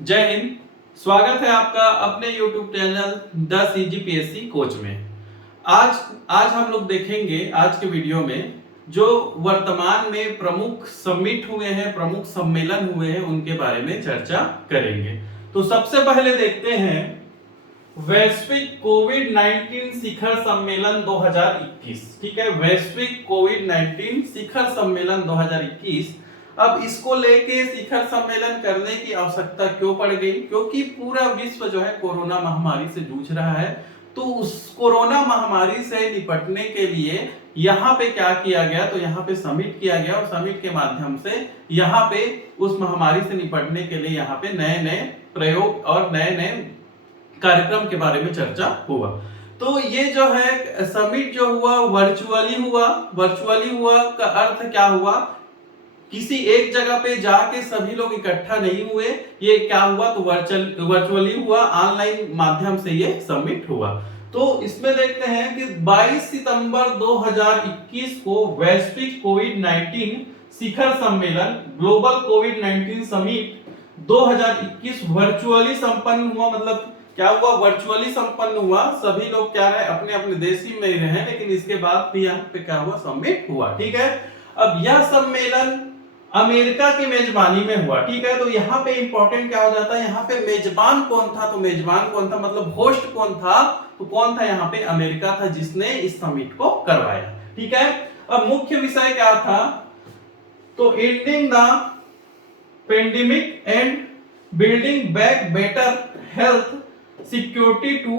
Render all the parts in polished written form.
जय हिंद। स्वागत है आपका अपने YouTube channel the CGPSC coach में। आज आज हम लोग देखेंगे आज के वीडियो में जो वर्तमान में प्रमुख समिट हुए हैं, प्रमुख सम्मेलन हुए हैं, उनके बारे में चर्चा करेंगे। तो सबसे पहले देखते हैं वैश्विक कोविड 19 शिखर सम्मेलन 2021। ठीक है, वैश्विक कोविड 19 शिखर सम्मेलन 2021। अब इसको लेके शिखर सम्मेलन करने की आवश्यकता क्यों पड़ गई? क्योंकि पूरा विश्व जो है कोरोना महामारी से जूझ रहा है। तो उस कोरोना महामारी से निपटने के लिए यहाँ पे क्या किया गया? तो यहाँ पे समिट किया गया और समिट के माध्यम से यहाँ पे उस महामारी से निपटने के लिए यहाँ पे नए नए प्रयोग और नए नए कार्यक्रम के बारे में चर्चा हुआ। तो ये जो है समिट जो हुआ वर्चुअली हुआ का अर्थ क्या हुआ? किसी एक जगह पे जाके सभी लोग इकट्ठा नहीं हुए। ये क्या हुआ? तो वर्चुअली हुआ, ऑनलाइन माध्यम से ये समिट हुआ। तो इसमें देखते हैं कि 22 सितंबर 2021 को वैश्विक कोविड 19 शिखर सम्मेलन ग्लोबल कोविड 19 समिट 2021 वर्चुअली संपन्न हुआ। मतलब क्या हुआ? वर्चुअली संपन्न हुआ। सभी लोग क्या है अपने अपने देश ही में रहे, लेकिन इसके बाद भी यहाँ पे क्या हुआ? समिट हुआ। ठीक है, अब यह सम्मेलन अमेरिका की मेजबानी में हुआ। ठीक है, तो यहाँ पे इंपॉर्टेंट क्या हो जाता है? यहाँ पे मेजबान कौन था? तो मेजबान कौन था मतलब होस्ट कौन था? तो कौन था? यहाँ पे अमेरिका था जिसने इस समिट को करवाया। ठीक है, अब मुख्य विषय क्या था? तो ending the pandemic and building back better health security to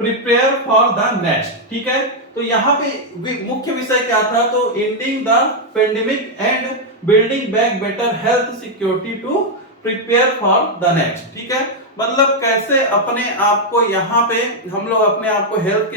prepare for the next. ठीक है, तो यहाँ पे मुख्य विषय क्या था? तो ending the pandemic and building back better health security to prepare for the next. ठीक है, मतलब कैसे अपने आप को यहाँ पे हम लोग अपने आप को हेल्थ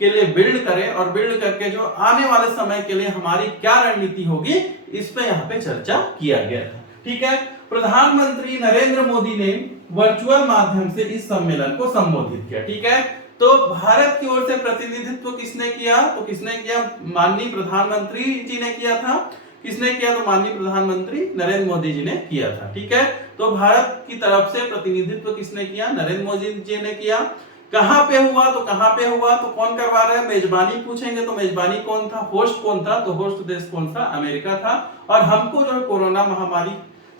के लिए बिल्ड करें और बिल्ड करके जो आने वाले समय के लिए हमारी क्या रणनीति होगी, इस पे यहाँ पे चर्चा किया गया था। ठीक है, प्रधानमंत्री नरेंद्र मोदी ने वर्चुअल माध्यम से इस सम्मेलन को संबोधित किया। ठीक है, तो भारत की ओर से प्रतिनिधित्व किसने किया? तो किसने किया? माननीय प्रधानमंत्री जी ने किया था। किसने किया? तो माननीय प्रधानमंत्री नरेंद्र मोदी जी ने किया था। ठीक है, तो भारत की तरफ से प्रतिनिधित्व किसने किया? नरेंद्र मोदी जी ने किया। कहां पे हुआ? तो कहां पे हुआ? तो कौन करवा रहा है? मेजबानी पूछेंगे तो मेजबानी कौन था? होस्ट कौन था? तो होस्ट देश कौन था? अमेरिका था। और हमको जो है कोरोना महामारी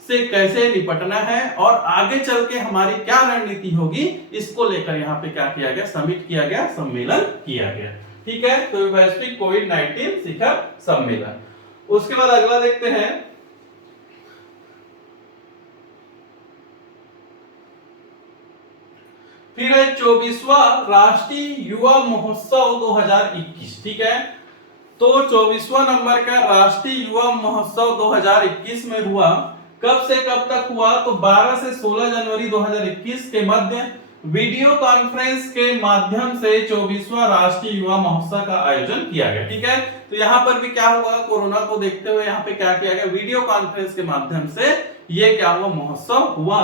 से कैसे निपटना है और आगे चल के हमारी क्या रणनीति होगी, इसको लेकर यहाँ पे क्या किया गया? समिट किया गया, सम्मेलन किया गया। ठीक है, तो वैश्विक कोविड 19 शिखर सम्मेलन। उसके बाद अगला देखते हैं फिर है 24वां राष्ट्रीय युवा महोत्सव 2021। ठीक है, तो 24वां नंबर का राष्ट्रीय युवा महोत्सव 2021 में हुआ। कब से कब तक हुआ? तो 12 से 16 जनवरी 2021 के मध्य वीडियो कॉन्फ्रेंस के माध्यम से 24वां राष्ट्रीय युवा महोत्सव का आयोजन किया गया। ठीक है, तो यहाँ पर भी क्या हुआ? कोरोना को देखते हुए यहाँ पे क्या किया गया? वीडियो कॉन्फ्रेंस के माध्यम से ये क्या हुआ? महोत्सव हुआ।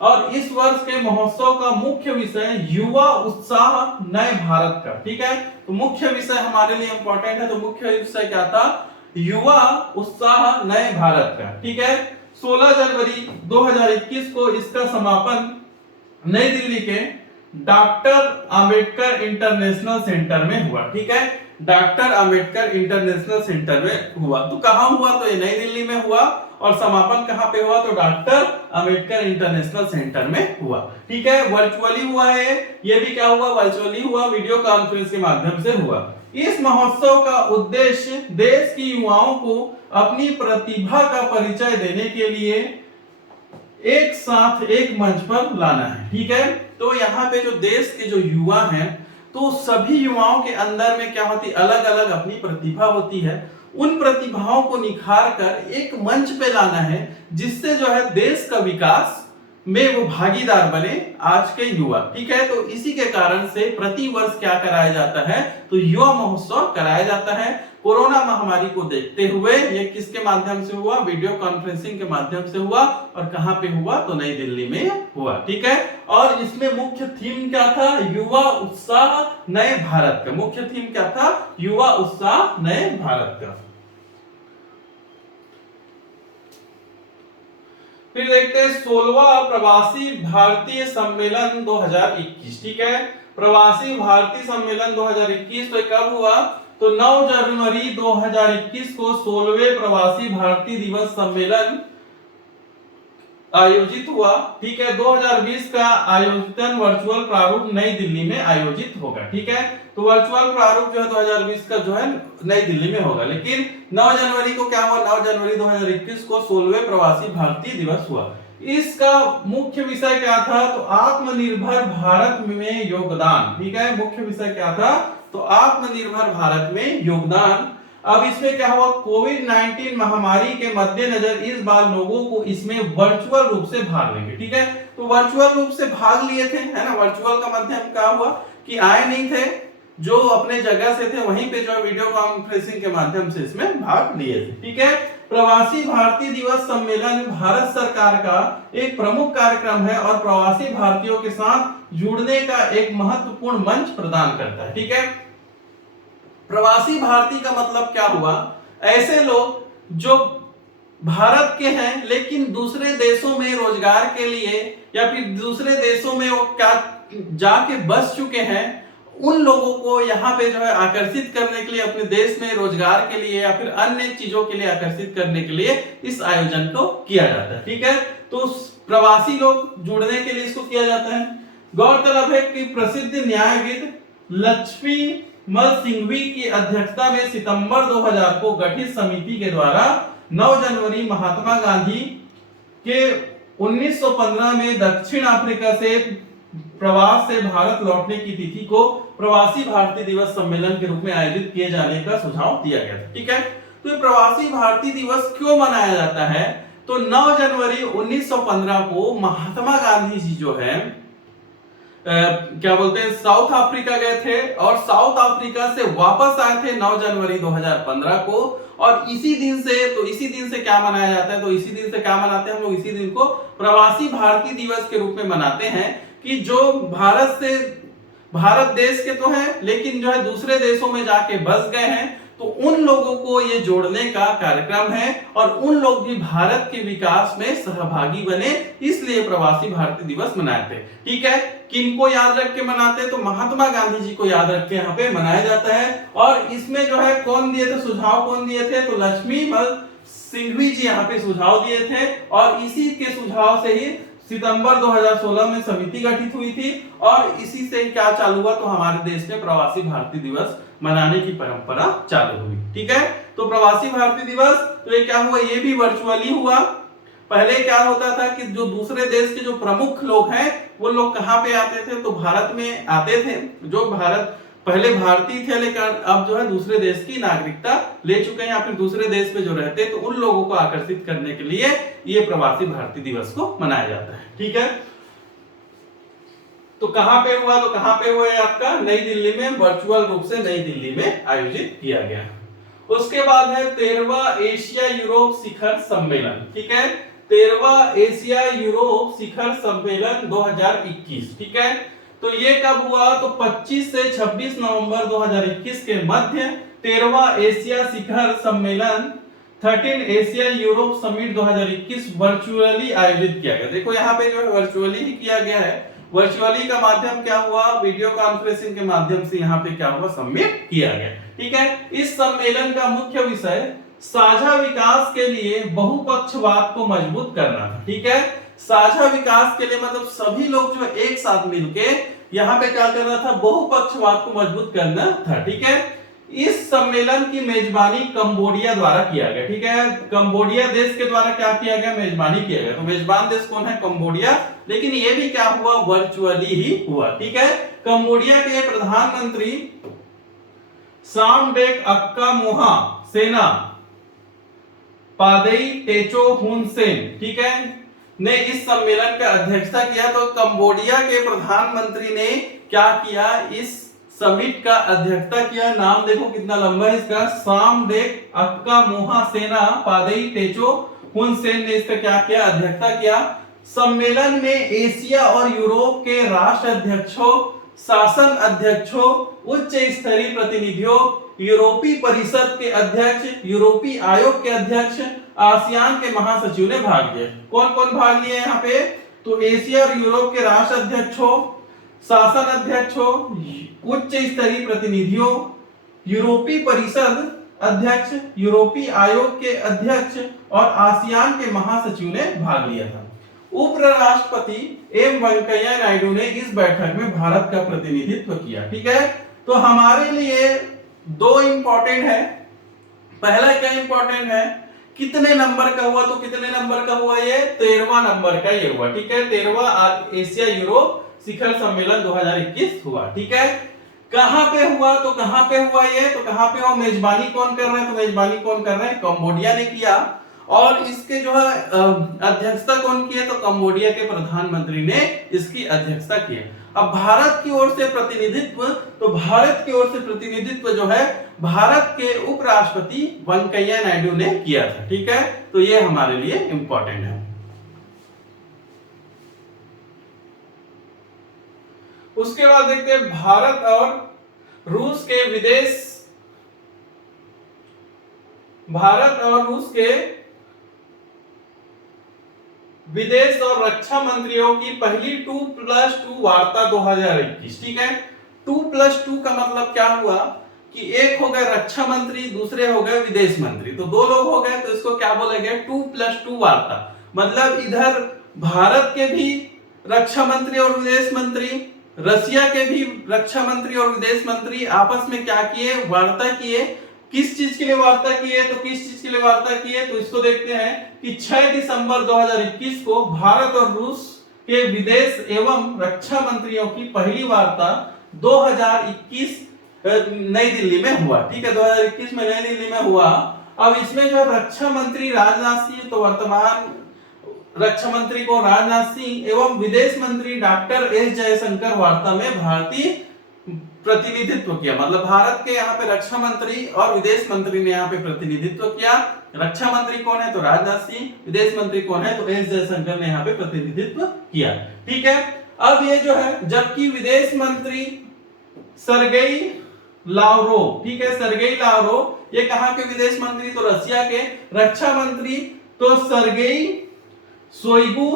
और इस वर्ष के महोत्सव का मुख्य विषय युवा उत्साह नए भारत का। ठीक है, तो मुख्य विषय हमारे लिए इंपॉर्टेंट है। तो मुख्य विषय क्या था? युवा उत्साह नए भारत का। ठीक है, 16 जनवरी 2021 को इसका समापन नई दिल्ली के डॉक्टर अंबेडकर इंटरनेशनल सेंटर में हुआ। ठीक है, डॉक्टर अंबेडकर इंटरनेशनल सेंटर में हुआ। तो कहां हुआ? तो ये नई दिल्ली में हुआ। और समापन कहां पे हुआ? तो डॉक्टर अंबेडकर इंटरनेशनल सेंटर में हुआ। ठीक है, वर्चुअली हुआ है। ये भी क्या हुआ? वर्चुअली हुआ, वीडियो कॉन्फ्रेंस के माध्यम से हुआ। इस महोत्सव का उद्देश्य देश की युवाओं को अपनी प्रतिभा का परिचय देने के लिए एक साथ एक मंच पर लाना है। ठीक है, तो यहाँ पे जो देश के जो युवा हैं, तो सभी युवाओं के अंदर में क्या होती? अलग अलग अपनी प्रतिभा होती है। उन प्रतिभाओं को निखार कर एक मंच पे लाना है, जिससे जो है देश का विकास में वो भागीदार बने आज के युवा। ठीक है, तो इसी के कारण से प्रति वर्ष क्या कराया जाता है? तो युवा महोत्सव कराया जाता है। कोरोना महामारी को देखते हुए ये किसके माध्यम से हुआ? वीडियो कॉन्फ्रेंसिंग के माध्यम से हुआ। और कहां पे हुआ? तो नई दिल्ली में हुआ। ठीक है, और इसमें मुख्य थीम क्या था? युवा उत्साह नए भारत का। मुख्य थीम क्या था? युवा उत्साह नए भारत का। फिर देखते हैं 16वां प्रवासी भारतीय सम्मेलन 2021। ठीक है, प्रवासी भारतीय सम्मेलन 2021 तो कब हुआ? तो 9 जनवरी 2021 को 16वें प्रवासी भारतीय दिवस सम्मेलन आयोजित हुआ। ठीक है, 2020 का आयोजन वर्चुअल प्रारूप नई दिल्ली में आयोजित होगा। ठीक है, तो वर्चुअल प्रारूप जो है 2020 का जो है नई दिल्ली में होगा, लेकिन 9 जनवरी को क्या हुआ? 9 जनवरी 2021 को 16वें प्रवासी भारतीय दिवस हुआ। इसका मुख्य विषय क्या था? तो आत्मनिर्भर भारत में योगदान। ठीक है, मुख्य विषय क्या था? तो आत्मनिर्भर भारत में योगदान। अब इसमें क्या हुआ? कोविड-19 महामारी के मद्देनजर इस बार लोगों को इसमें वर्चुअल रूप से भाग लेंगे। ठीक है, तो वर्चुअल रूप से भाग लिए थे, है ना। वर्चुअल का माध्यम क्या हुआ कि आए नहीं थे, जो अपने जगह से थे वहीं पे जो वीडियो कॉन्फ्रेंसिंग के माध्यम से इसमें भाग लिए थे। ठीक है, प्रवासी भारतीय दिवस सम्मेलन भारत सरकार का एक प्रमुख कार्यक्रम है और प्रवासी भारतीयों के साथ जुड़ने का एक महत्वपूर्ण मंच प्रदान करता है। ठीक है, प्रवासी भारतीय का मतलब क्या हुआ? ऐसे लोग जो भारत के हैं लेकिन दूसरे देशों में रोजगार के लिए या फिर दूसरे देशों में वो क्या जाके बस चुके हैं, उन लोगों को यहाँ पे जो है आकर्षित करने के लिए, अपने देश में रोजगार के लिए या फिर अन्य चीजों के लिए आकर्षित करने के लिए इस आयोजन को किया जाता है। ठीक है, तो प्रवासी लोग जुड़ने के लिए इसको किया जाता है। गौरतलब है कि प्रसिद्ध न्यायविद लक्ष्मीमल सिंघवी की अध्यक्षता में सितंबर 2000 को गठित समिति के द्वारा 9 जनवरी महात्मा गांधी के 1915 में दक्षिण अफ्रीका से प्रवास से भारत लौटने की तिथि को प्रवासी भारतीय दिवस सम्मेलन के रूप में आयोजित किए जाने का सुझाव दिया गया था। ठीक है, तो प्रवासी भारतीय दिवस क्यों मनाया जाता है? तो 9 जनवरी 1915 को महात्मा गांधी जी जो है क्या बोलते हैं, साउथ अफ्रीका गए थे और साउथ अफ्रीका से वापस आए थे 9 जनवरी 2015 को। और इसी दिन से क्या मनाया जाता है? तो इसी दिन से क्या मनाते हैं हम लोग? इसी दिन को प्रवासी भारतीय दिवस के रूप में मनाते हैं कि जो भारत देश के तो हैं लेकिन जो है दूसरे देशों में जाके बस गए हैं, तो उन लोगों को ये जोड़ने का कार्यक्रम है और उन लोग भी भारत के विकास में सहभागी बने, इसलिए प्रवासी भारतीय दिवस मनाते हैं। ठीक है, किनको याद रख के मनाते हैं? तो महात्मा गांधी जी को याद रख के यहाँ पे मनाया जाता है। और इसमें जो है कौन दिए थे सुझाव? कौन दिए थे? तो लक्ष्मीमल सिंघवी जी यहाँ पे सुझाव दिए थे और इसी के सुझाव से ही सितंबर 2016 में समिति गठित हुई थी और इसी से क्या चालू हुआ? तो हमारे देश में प्रवासी भारतीय दिवस मनाने की परंपरा चालू हुई। ठीक है, तो प्रवासी भारतीय दिवस तो ये क्या हुआ? ये भी वर्चुअली हुआ। पहले क्या होता था कि जो दूसरे देश के जो प्रमुख लोग हैं वो लोग कहाँ पे आते थे? तो भारत में आते थे। जो भारत पहले भारतीय थे लेकिन अब जो है दूसरे देश की नागरिकता ले चुके हैं या फिर दूसरे देश में जो रहते हैं, तो उन लोगों को आकर्षित करने के लिए ये प्रवासी भारतीय दिवस को मनाया जाता है। ठीक है, तो कहां पे हुआ? तो कहां पे हुआ है आपका? नई दिल्ली में, वर्चुअल रूप से नई दिल्ली में आयोजित किया गया। उसके बाद है 13वां एशिया यूरोप शिखर सम्मेलन। ठीक है, 13वां एशिया यूरोप शिखर सम्मेलन 2021। ठीक है, तो ये कब हुआ? तो 25 से 26 नवंबर 2021 के मध्य 13वां एशिया शिखर सम्मेलन 13 एशिया यूरोप समिट 2021 वर्चुअली आयोजित किया गया। देखो यहाँ पे जो है वर्चुअली ही किया गया है। वर्चुअली का माध्यम क्या हुआ? वीडियो कॉन्फ्रेंसिंग के माध्यम से यहाँ पे क्या हुआ? सबमिट किया गया। ठीक है, इस सम्मेलन का मुख्य विषय साझा विकास के लिए बहुपक्षवाद को मजबूत करना था। ठीक है, साझा विकास के लिए मतलब सभी लोग जो एक साथ मिलके यहाँ पे क्या करना था? बहुपक्षवाद को मजबूत करना था। ठीक है, इस सम्मेलन की मेजबानी कंबोडिया द्वारा किया गया। ठीक है, कंबोडिया देश के द्वारा क्या किया गया? मेजबानी किया गया। तो मेजबान देश कौन है? कंबोडिया। लेकिन ये भी क्या हुआ? वर्चुअली ही हुआ। ठीक है, कंबोडिया के प्रधानमंत्री सामडेक अक्का मोहा सेना पादेई टेचो हुन सेन, ठीक है, ने इस सम्मेलन का अध्यक्षता किया। तो कंबोडिया के प्रधानमंत्री ने क्या किया? इस समिट का अध्यक्षता किया। नाम देखो कितना लंबा है इसका, सामडेक अक्का मोहा सेना पादेई टेचो हुन सेन ने इसका क्या किया? अध्यक्षता किया। सम्मेलन में एशिया और यूरोप के राष्ट्र अध्यक्षों, शासन अध्यक्षों, उच्च स्तरीय प्रतिनिधियों, यूरोपीय परिषद के अध्यक्ष, यूरोपीय आयोग के अध्यक्ष, आसियान के महासचिव ने भाग लिया। कौन कौन भाग लिए यहाँ पे? तो एशिया और यूरोप के राष्ट्र अध्यक्ष हो, शासन अध्यक्ष हो, उच्च स्तरीय प्रतिनिधियों, यूरोपीय परिषद अध्यक्ष, यूरोपीय आयोग के अध्यक्ष और आसियान के महासचिव ने भाग लिया था। उपराष्ट्रपति एम वेंकैया नायडू ने इस बैठक में भारत का प्रतिनिधित्व किया। ठीक है, तो हमारे लिए दो इंपॉर्टेंट है। पहला क्या इंपॉर्टेंट है? कितने नंबर का हुआ? तो कितने नंबर का हुआ? ये 13वां नंबर का ये हुआ। ठीक है, 13वां एशिया यूरोप शिखर सम्मेलन 2021 हुआ। ठीक है, कहां पे हुआ? तो कहां पे हुआ ये? तो कहां पे हुआ? मेजबानी कौन कर रहे हैं? तो मेजबानी कौन कर रहे हैं? कंबोडिया ने किया। और इसके जो है अध्यक्षता कौन किया? तो कंबोडिया के प्रधानमंत्री ने इसकी अध्यक्षता की। अब भारत की ओर से प्रतिनिधित्व, तो भारत की ओर से प्रतिनिधित्व जो है भारत के उपराष्ट्रपति वेंकैया नायडू ने किया था। ठीक है, तो ये हमारे लिए इंपॉर्टेंट है। उसके बाद देखते हैं भारत और रूस के विदेश और रक्षा मंत्रियों की पहली 2+2 वार्ता 2021। ठीक है, 2+2 का मतलब क्या हुआ कि एक हो गए रक्षा मंत्री, दूसरे हो गए विदेश मंत्री, तो दो लोग हो गए, तो इसको क्या बोला गया? 2+2 वार्ता। मतलब इधर भारत के भी रक्षा मंत्री और विदेश मंत्री, रशिया के भी रक्षा मंत्री और विदेश मंत्री आपस में क्या किए? वार्ता किए। किस चीज के लिए वार्ता किए? तो किस चीज के लिए वार्ता किए? तो इसको देखते हैं कि 6 दिसंबर 2021 को भारत और रूस के विदेश एवं रक्षा मंत्रियों की पहली वार्ता 2021 नई दिल्ली में हुआ। ठीक है, 2021 में नई दिल्ली में हुआ। अब इसमें जो रक्षा मंत्री राजनाथ सिंह, तो वर्तमान रक्षा मंत्री को राजनाथ सिंह एवं विदेश मंत्री डॉक्टर एस जयशंकर वार्ता में भारतीय प्रतिनिधित्व किया। मतलब भारत के यहाँ पे रक्षा मंत्री और विदेश मंत्री ने यहाँ पे प्रतिनिधित्व किया। रक्षा मंत्री कौन है? तो राजनाथ सिंह। विदेश मंत्री कौन है? तो एस जयशंकर ने यहाँ पे प्रतिनिधित्व किया। ठीक है, अब ये जो है, जबकि विदेश मंत्री सर्गेई लावरोव, ठीक है, सर्गेई लावरोव, ये कहाँ के विदेश मंत्री? तो रशिया के। रक्षा मंत्री तो सर्गेई शोइगु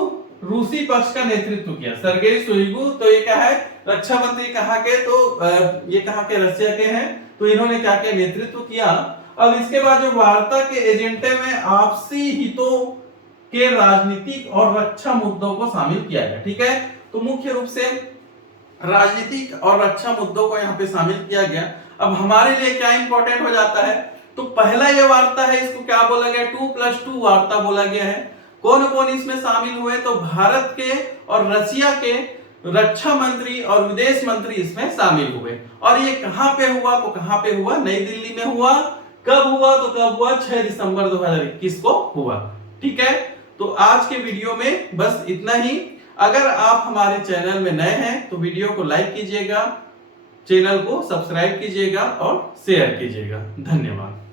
रूसी पक्ष का नेतृत्व किया। सर्गेई शोइगु, तो ये क्या है? रक्षा मंत्री कहाँ के? तो ये कहाँ के? रशिया के हैं। तो इन्होंने क्या किया? नेतृत्व किया। अब इसके बाद जो वार्ता के एजेंडे में आपसी हितों के राजनीतिक और रक्षा मुद्दों को शामिल किया गया। ठीक है, तो मुख्य रूप से राजनीतिक और रक्षा मुद्दों को यहाँ पे शामिल किया गया। अब हमारे लिए क्या इंपॉर्टेंट हो जाता है? तो पहला ये वार्ता है, इसको क्या बोला गया? 2+2 वार्ता बोला गया है। कौन कौन इसमें शामिल हुए? तो भारत के और रशिया के रक्षा मंत्री और विदेश मंत्री इसमें शामिल हुए। और ये कहां पे हुआ? तो कहां पे हुआ? नई दिल्ली में हुआ। कब हुआ? तो कब हुआ? 6 दिसंबर 2021 को हुआ। ठीक है, तो आज के वीडियो में बस इतना ही। अगर आप हमारे चैनल में नए हैं तो वीडियो को लाइक कीजिएगा, चैनल को सब्सक्राइब कीजिएगा और शेयर कीजिएगा। धन्यवाद।